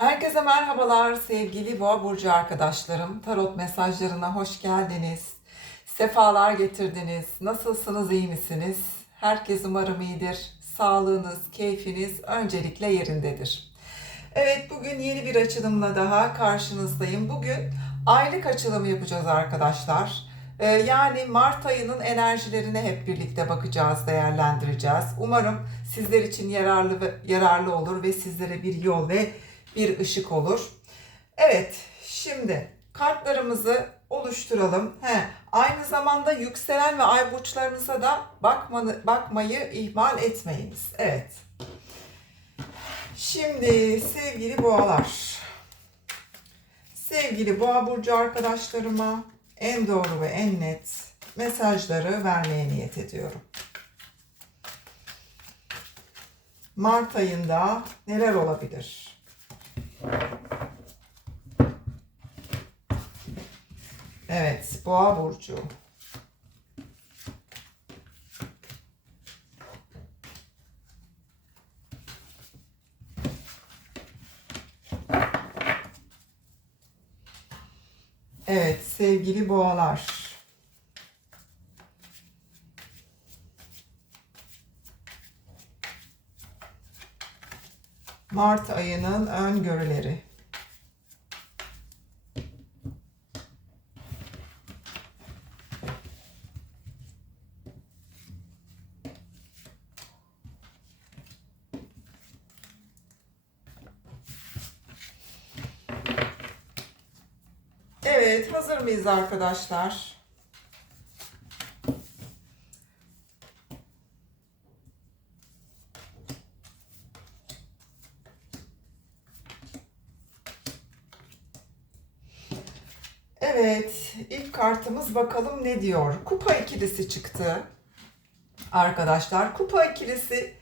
Herkese merhabalar sevgili Boğa burcu arkadaşlarım. Tarot mesajlarına hoş geldiniz. Sefalar getirdiniz. Nasılsınız, iyi misiniz? Herkes umarım iyidir. Sağlığınız, keyfiniz öncelikle yerindedir. Evet, bugün yeni bir açılımla daha karşınızdayım. Bugün aylık açılımı yapacağız arkadaşlar. Ee, Yani Mart ayının enerjilerine hep birlikte bakacağız, değerlendireceğiz. Umarım sizler için yararlı yararlı olur ve sizlere bir yol ve bir ışık olur. Evet, şimdi kartlarımızı oluşturalım. He, aynı zamanda yükselen ve ay burçlarınıza da bakmanı, bakmayı ihmal etmeyiniz. Evet. Şimdi sevgili boğalar. Sevgili boğa burcu arkadaşlarıma en doğru ve en net mesajları vermeye niyet ediyorum. Mart ayında neler olabilir? Evet, Boğa burcu. Evet, sevgili boğalar. Mart ayının öngörüleri. Evet, hazır mıyız arkadaşlar? Evet, ilk bakalım ne diyor? Kupa ikilisi çıktı. Arkadaşlar, kupa ikilisi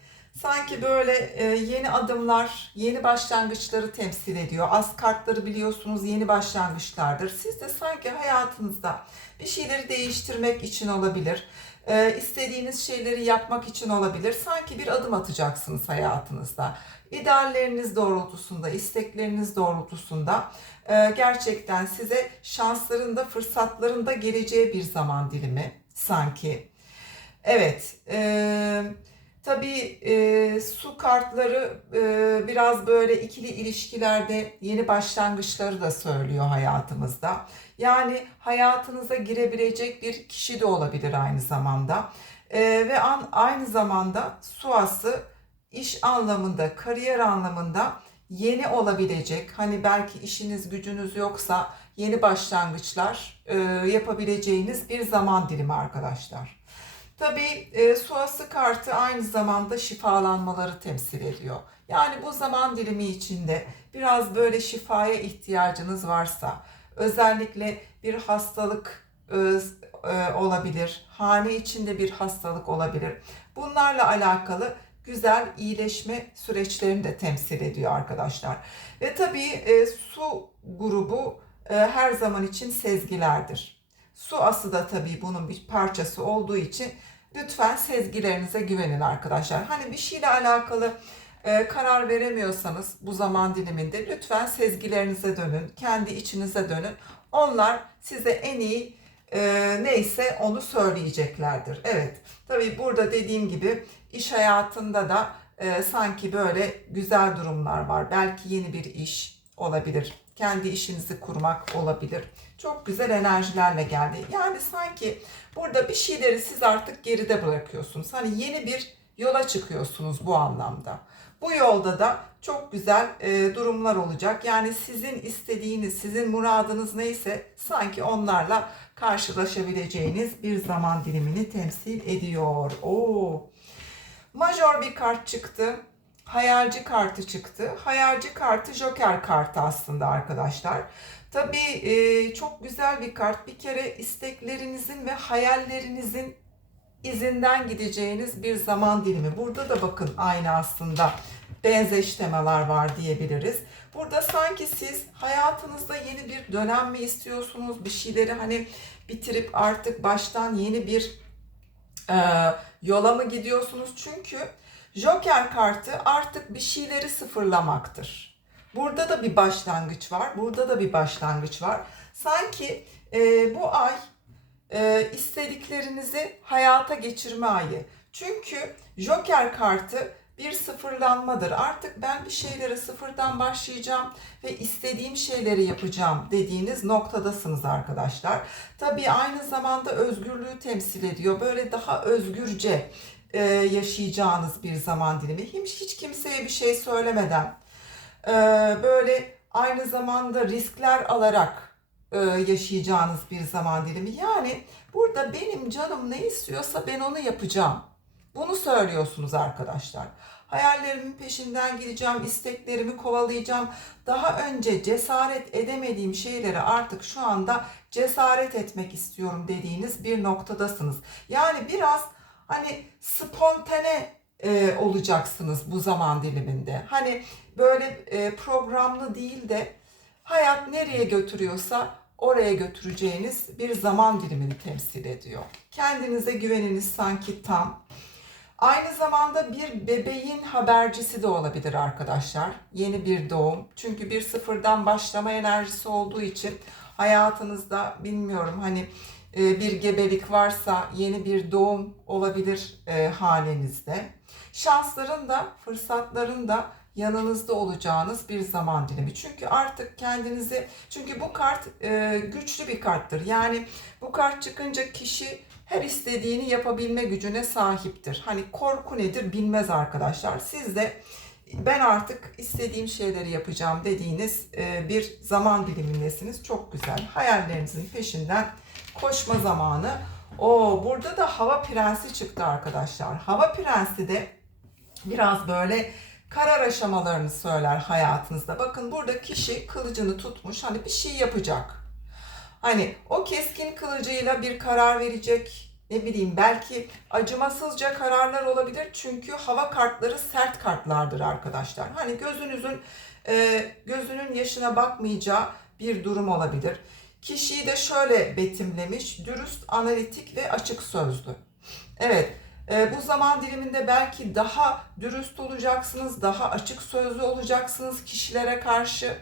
sanki böyle e, yeni adımlar, yeni başlangıçları temsil ediyor. Az kartları biliyorsunuz yeni başlangıçlardır. Siz de sanki hayatınızda bir şeyleri değiştirmek için olabilir. E, istediğiniz şeyleri yapmak için olabilir. Sanki bir adım atacaksınız hayatınızda. İdealleriniz doğrultusunda, istekleriniz doğrultusunda e, gerçekten size şansların da fırsatların da geleceği bir zaman dilimi sanki. Evet, e, tabii e, su kartları e, biraz böyle ikili ilişkilerde yeni başlangıçları da söylüyor hayatımızda. Yani hayatınıza girebilecek bir kişi de olabilir aynı zamanda. E, ve an, aynı zamanda su ası iş anlamında, kariyer anlamında yeni olabilecek, hani belki işiniz gücünüz yoksa yeni başlangıçlar e, yapabileceğiniz bir zaman dilimi arkadaşlar. Tabii e, suası kartı aynı zamanda şifalanmaları temsil ediyor. Yani bu zaman dilimi içinde biraz böyle şifaya ihtiyacınız varsa, özellikle bir hastalık e, e, olabilir, hane içinde bir hastalık olabilir. Bunlarla alakalı güzel iyileşme süreçlerini de temsil ediyor arkadaşlar. Ve tabii e, su grubu e, her zaman için sezgilerdir. Su ası da tabii bunun bir parçası olduğu için lütfen sezgilerinize güvenin arkadaşlar. Hani bir şeyle alakalı e, karar veremiyorsanız bu zaman diliminde lütfen sezgilerinize dönün, kendi içinize dönün. Onlar size en iyi e, neyse onu söyleyeceklerdir. Evet, tabii burada dediğim gibi iş hayatında da e, sanki böyle güzel durumlar var. Belki yeni bir iş olabilir. Kendi işinizi kurmak olabilir. Çok güzel enerjilerle geldi. Yani sanki burada bir şeyleri siz artık geride bırakıyorsunuz. Hani yeni bir yola çıkıyorsunuz bu anlamda. Bu yolda da çok güzel e, durumlar olacak. Yani sizin istediğiniz, sizin muradınız neyse sanki onlarla karşılaşabileceğiniz bir zaman dilimini temsil ediyor. Oo. Major bir kart çıktı. Hayalci kartı çıktı. Hayalci kartı Joker kartı aslında arkadaşlar. Tabii e, çok güzel bir kart. Bir kere isteklerinizin ve hayallerinizin izinden gideceğiniz bir zaman dilimi. Burada da bakın aynı aslında benzeşlemeler var diyebiliriz. Burada sanki siz hayatınızda yeni bir dönem mi istiyorsunuz? Bir şeyleri hani bitirip artık baştan yeni bir e, yola mı gidiyorsunuz? Çünkü Joker kartı artık bir şeyleri sıfırlamaktır. Burada da bir başlangıç var. Burada da bir başlangıç var. Sanki e, bu ay e, istediklerinizi hayata geçirme ayı. Çünkü Joker kartı bir sıfırlanmadır. Artık ben bir şeylere sıfırdan başlayacağım ve istediğim şeyleri yapacağım dediğiniz noktadasınız arkadaşlar. Tabii aynı zamanda özgürlüğü temsil ediyor. Böyle daha özgürce e, yaşayacağınız bir zaman dilimi. Hiç, hiç kimseye bir şey söylemeden e, böyle aynı zamanda riskler alarak yaşayacağınız bir zaman dilimi. Yani burada benim canım ne istiyorsa ben onu yapacağım. Bunu söylüyorsunuz arkadaşlar. Hayallerimin peşinden gideceğim, isteklerimi kovalayacağım. Daha önce cesaret edemediğim şeylere artık şu anda cesaret etmek istiyorum dediğiniz bir noktadasınız. Yani biraz hani spontane e, olacaksınız bu zaman diliminde. Hani böyle e, programlı değil de hayat nereye götürüyorsa oraya götüreceğiniz bir zaman dilimini temsil ediyor. Kendinize güveniniz sanki tam. Aynı zamanda bir bebeğin habercisi de olabilir arkadaşlar. Yeni bir doğum. Çünkü bir sıfırdan başlama enerjisi olduğu için hayatınızda bilmiyorum hani e, bir gebelik varsa yeni bir doğum olabilir e, halinizde. Şansların da fırsatların da yanınızda olacağınız bir zaman dilimi. Çünkü artık kendinizi çünkü bu kart e, güçlü bir karttır. Yani bu kart çıkınca kişi her istediğini yapabilme gücüne sahiptir. Hani korku nedir bilmez arkadaşlar. Siz de ben artık istediğim şeyleri yapacağım dediğiniz e, bir zaman dilimindesiniz. Çok güzel. Hayallerinizin peşinden koşma zamanı. O burada da hava prensi çıktı arkadaşlar. Hava prensi de biraz böyle karar aşamalarını söyler hayatınızda. Bakın burada kişi kılıcını tutmuş hani bir şey yapacak. Hani o keskin kılıcıyla bir karar verecek. Ne bileyim belki acımasızca kararlar olabilir. Çünkü hava kartları sert kartlardır arkadaşlar. Hani gözünüzün e, gözünün yaşına bakmayacağı bir durum olabilir. Kişiyi de şöyle betimlemiş. Dürüst, analitik ve açık sözlü. Evet, bu zaman diliminde belki daha dürüst olacaksınız, daha açık sözlü olacaksınız kişilere karşı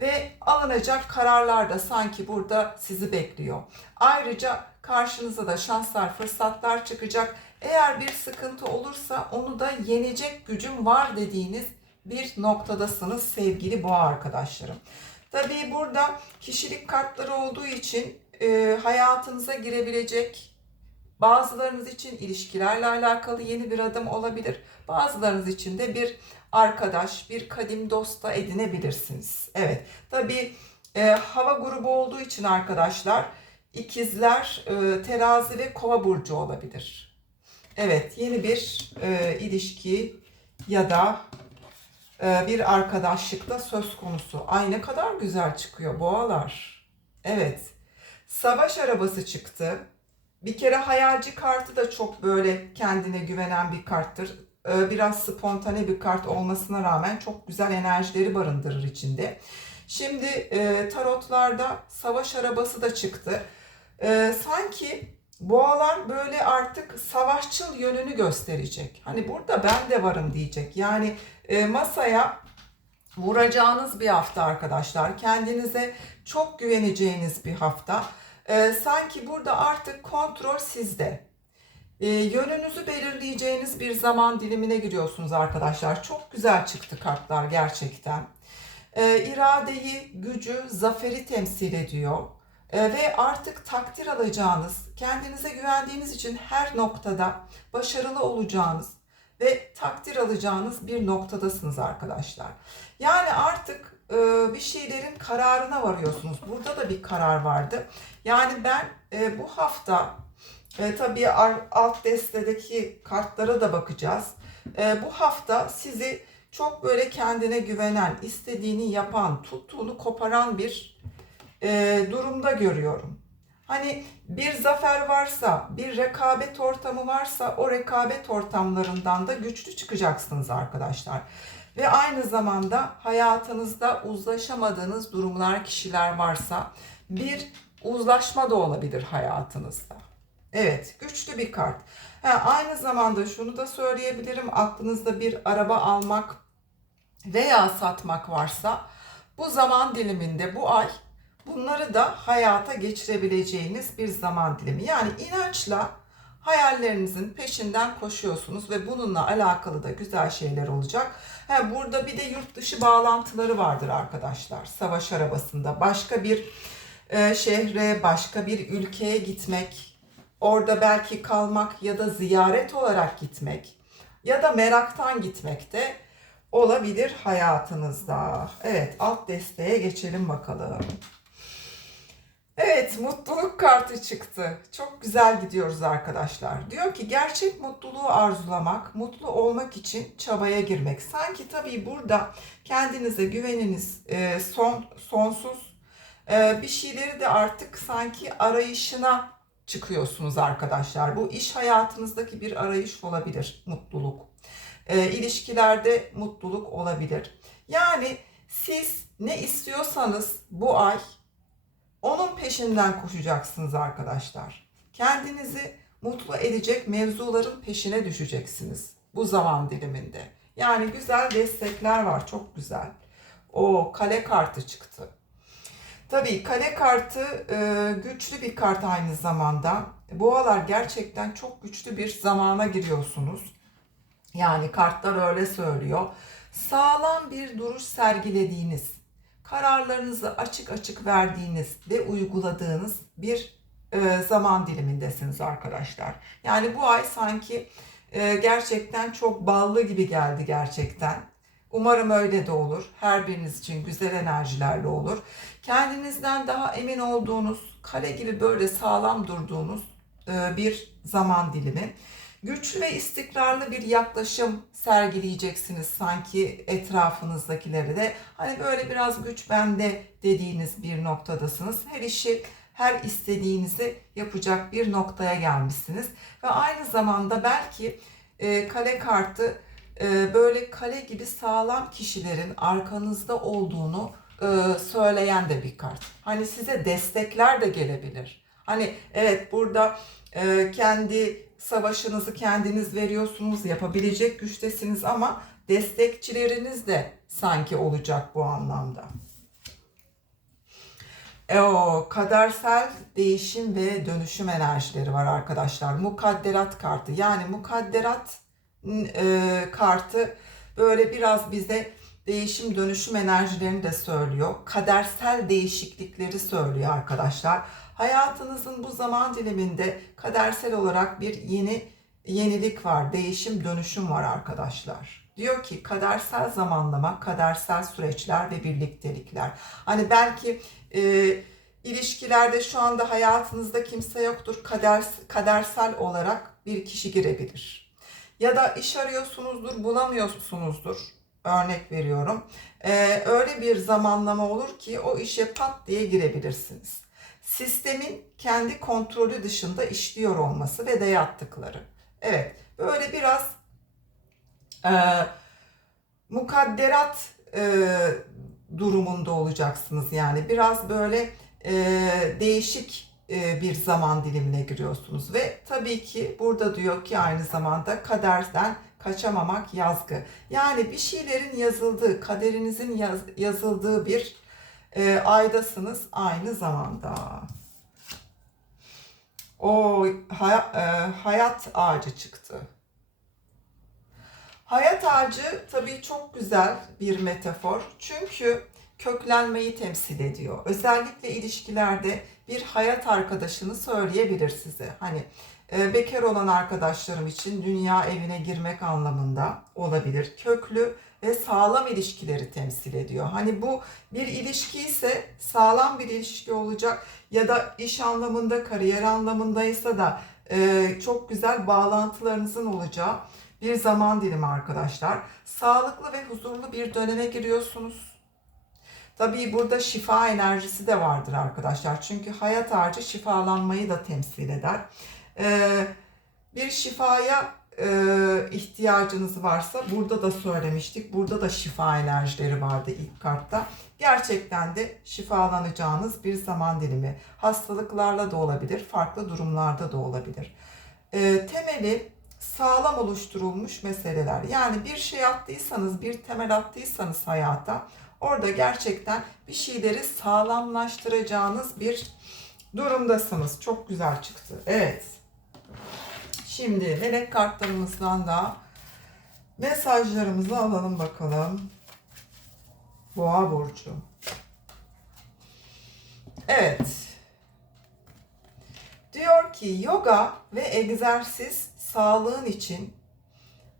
ve alınacak kararlar da sanki burada sizi bekliyor. Ayrıca karşınıza da şanslar, fırsatlar çıkacak. Eğer bir sıkıntı olursa onu da yenecek gücüm var dediğiniz bir noktadasınız sevgili boğa arkadaşlarım. Tabii burada kişilik kartları olduğu için e, hayatınıza girebilecek bazılarınız için ilişkilerle alakalı yeni bir adım olabilir. Bazılarınız için de bir arkadaş, bir kadim dost da edinebilirsiniz. Evet, tabii e, hava grubu olduğu için arkadaşlar ikizler, e, terazi ve kova burcu olabilir. Evet, yeni bir e, ilişki ya da e, bir arkadaşlıkla söz konusu. Ay ne kadar güzel çıkıyor boğalar. Evet, savaş arabası çıktı. Bir kere hayalci kartı da çok böyle kendine güvenen bir karttır. Ee, Biraz spontane bir kart olmasına rağmen çok güzel enerjileri barındırır içinde. Şimdi e, tarotlarda savaş arabası da çıktı. Ee, sanki boğalar böyle artık savaşçıl yönünü gösterecek. Hani burada ben de varım diyecek. Yani e, masaya vuracağınız bir hafta arkadaşlar. Kendinize çok güveneceğiniz bir hafta. Ee, sanki burada artık kontrol sizde. Ee, yönünüzü belirleyeceğiniz bir zaman dilimine giriyorsunuz arkadaşlar. Çok güzel çıktı kartlar gerçekten. Ee, iradeyi, gücü, zaferi temsil ediyor. Ee, ve artık takdir alacağınız, kendinize güvendiğiniz için her noktada başarılı olacağınız ve takdir alacağınız bir noktadasınız arkadaşlar. Yani artık e, bir şeylerin kararına varıyorsunuz. Burada da bir karar vardı. Yani ben e, bu hafta e, tabii alt destedeki kartlara da bakacağız. E, bu hafta sizi çok böyle kendine güvenen, istediğini yapan, tuttuğunu koparan bir durumda görüyorum. Hani bir zafer varsa, bir rekabet ortamı varsa o rekabet ortamlarından da güçlü çıkacaksınız arkadaşlar. Ve aynı zamanda hayatınızda uzlaşamadığınız durumlar, kişiler varsa bir uzlaşma da olabilir hayatınızda. Evet, güçlü bir kart. Ha, aynı zamanda şunu da söyleyebilirim. Aklınızda bir araba almak veya satmak varsa bu zaman diliminde bu ay bunları da hayata geçirebileceğiniz bir zaman dilimi. Yani inançla hayallerinizin peşinden koşuyorsunuz ve bununla alakalı da güzel şeyler olacak. Ha, burada bir de yurt dışı bağlantıları vardır arkadaşlar. Savaş arabasında başka bir e, şehre, başka bir ülkeye gitmek, orada belki kalmak ya da ziyaret olarak gitmek ya da meraktan gitmek de olabilir hayatınızda. Evet, alt desteğe geçelim bakalım. Evet, mutluluk kartı çıktı. Çok güzel gidiyoruz arkadaşlar. Diyor ki gerçek mutluluğu arzulamak, mutlu olmak için çabaya girmek. Sanki tabii burada kendinize güveniniz e, son sonsuz. E, bir şeyleri de artık sanki arayışına çıkıyorsunuz arkadaşlar. Bu iş hayatınızdaki bir arayış olabilir, mutluluk. E, ilişkilerde mutluluk olabilir. Yani siz ne istiyorsanız bu ay onun peşinden koşacaksınız arkadaşlar. Kendinizi mutlu edecek mevzuların peşine düşeceksiniz bu zaman diliminde. Yani güzel destekler var, çok güzel. O kale kartı çıktı. Tabii kale kartı e, güçlü bir kart aynı zamanda. Boğalar gerçekten çok güçlü bir zamana giriyorsunuz. Yani kartlar öyle söylüyor. Sağlam bir duruş sergilediğiniz, kararlarınızı açık açık verdiğiniz ve uyguladığınız bir e, zaman dilimindesiniz arkadaşlar. Yani bu ay sanki e, gerçekten çok ballı gibi geldi gerçekten. Umarım öyle de olur. Her biriniz için güzel enerjilerle olur. Kendinizden daha emin olduğunuz, kale gibi böyle sağlam durduğunuz e, bir zaman dilimi. Güçlü ve istikrarlı bir yaklaşım sergileyeceksiniz sanki etrafınızdakileri de. Hani böyle biraz güç bende dediğiniz bir noktadasınız. Her işi, her istediğinizi yapacak bir noktaya gelmişsiniz. Ve aynı zamanda belki e, kale kartı e, böyle kale gibi sağlam kişilerin arkanızda olduğunu e, söyleyen de bir kart. Hani size destekler de gelebilir. Hani evet burada e, kendi savaşınızı kendiniz veriyorsunuz, yapabilecek güçtesiniz ama destekçileriniz de sanki olacak bu anlamda. E o kadersel değişim ve dönüşüm enerjileri var arkadaşlar. Mukadderat kartı. Yani mukadderat e, kartı böyle biraz bize değişim dönüşüm enerjilerini de söylüyor. Kadersel değişiklikleri söylüyor arkadaşlar. Hayatınızın bu zaman diliminde kadersel olarak bir yeni yenilik var, değişim dönüşüm var arkadaşlar. Diyor ki kadersel zamanlama, kadersel süreçler ve birliktelikler. Hani belki e, ilişkilerde şu anda hayatınızda kimse yoktur. Kader, kadersel olarak bir kişi girebilir. Ya da iş arıyorsunuzdur, bulamıyorsunuzdur. Örnek veriyorum. Ee, öyle bir zamanlama olur ki o işe pat diye girebilirsiniz. Sistemin kendi kontrolü dışında işliyor olması ve dayattıkları. Evet, böyle biraz e, mukadderat e, durumunda olacaksınız. Yani biraz böyle e, değişik e, bir zaman dilimine giriyorsunuz ve tabii ki burada diyor ki aynı zamanda kaderden kaçamamak yazgı. Yani bir şeylerin yazıldığı, kaderinizin yaz, yazıldığı bir e, aydasınız aynı zamanda. O hay, e, hayat ağacı çıktı. Hayat ağacı tabii çok güzel bir metafor. Çünkü köklenmeyi temsil ediyor. Özellikle ilişkilerde bir hayat arkadaşını söyleyebilir size. Hani e, bekar olan arkadaşlarım için dünya evine girmek anlamında olabilir. Köklü ve sağlam ilişkileri temsil ediyor. Hani bu bir ilişki ise sağlam bir ilişki olacak ya da iş anlamında, kariyer anlamındaysa da e, çok güzel bağlantılarınızın olacağı bir zaman dilimi arkadaşlar. Sağlıklı ve huzurlu bir döneme giriyorsunuz. Tabii burada şifa enerjisi de vardır arkadaşlar. Çünkü hayat ağacı şifalanmayı da temsil eder. Ee, bir şifaya e, ihtiyacınız varsa burada da söylemiştik. Burada da şifa enerjileri vardı ilk kartta. Gerçekten de şifalanacağınız bir zaman dilimi. Hastalıklarla da olabilir, farklı durumlarda da olabilir. E, temeli sağlam oluşturulmuş meseleler. Yani bir şey attıysanız, bir temel attıysanız hayata orada gerçekten bir şeyleri sağlamlaştıracağınız bir durumdasınız. Çok güzel çıktı. Evet. Şimdi melek kartlarımızdan da mesajlarımızı alalım bakalım. Boğa burcu. Evet. Diyor ki yoga ve egzersiz sağlığın için,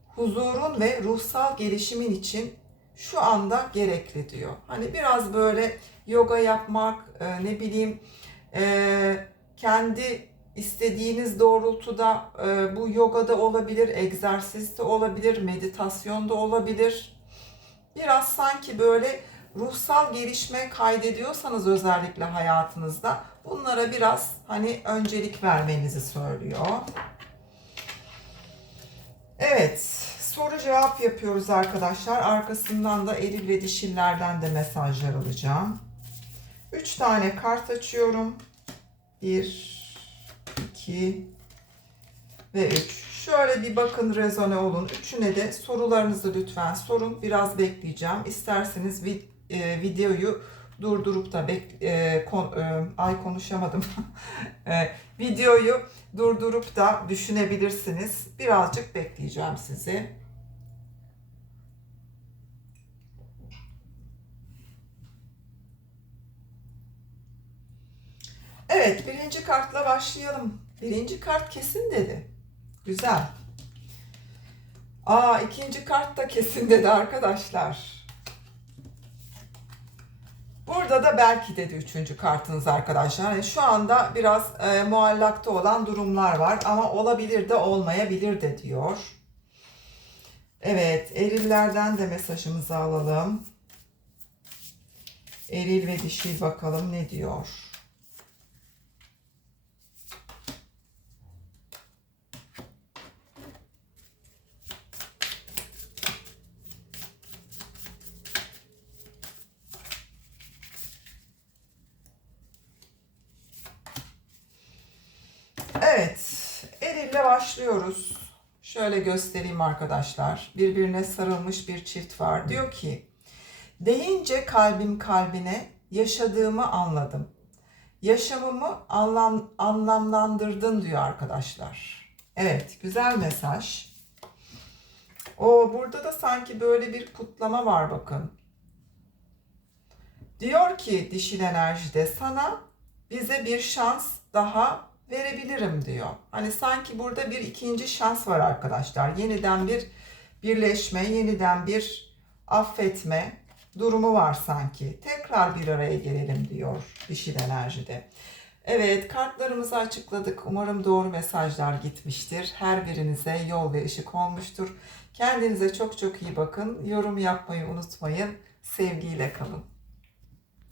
huzurun ve ruhsal gelişimin için şu anda gerekli diyor. Hani biraz böyle yoga yapmak, e, ne bileyim e, kendi istediğiniz doğrultuda e, bu yogada olabilir, egzersizde olabilir, meditasyonda olabilir. Biraz sanki böyle ruhsal gelişme kaydediyorsanız özellikle hayatınızda bunlara biraz hani öncelik vermenizi söylüyor. Evet, soru cevap yapıyoruz arkadaşlar. Arkasından da eril ve dişillerden de mesajlar alacağım. 3 tane kart açıyorum. 1 2 ve 3. Şöyle bir bakın rezone olun. Üçüne de sorularınızı lütfen sorun. Biraz bekleyeceğim. İsterseniz vid- e, videoyu durdurup da bek e, kon- e, ay konuşamadım. E, videoyu durdurup da düşünebilirsiniz. Birazcık bekleyeceğim sizi. Evet, birinci kartla başlayalım. Birinci kart kesin dedi. Güzel. Aa, ikinci kart da kesin dedi arkadaşlar. Burada da belki dedi üçüncü kartınız arkadaşlar. Yani şu anda biraz e, muallakta olan durumlar var ama olabilir de olmayabilir de diyor. Evet, erillerden de mesajımızı alalım. Eril ve dişil bakalım ne diyor. Evet, erille başlıyoruz. Şöyle göstereyim arkadaşlar. Birbirine sarılmış bir çift var. Diyor ki, deyince kalbim kalbine yaşadığımı anladım. Yaşamımı anlam, anlamlandırdın diyor arkadaşlar. Evet, güzel mesaj. O burada da sanki böyle bir kutlama var bakın. Diyor ki dişil enerjide sana bize bir şans daha verebilirim diyor. Hani sanki burada bir ikinci şans var arkadaşlar. Yeniden bir birleşme, yeniden bir affetme durumu var sanki. Tekrar bir araya gelelim diyor dişil enerjide. Evet kartlarımızı açıkladık. Umarım doğru mesajlar gitmiştir. Her birinize yol ve ışık olmuştur. Kendinize çok çok iyi bakın. Yorum yapmayı unutmayın. Sevgiyle kalın.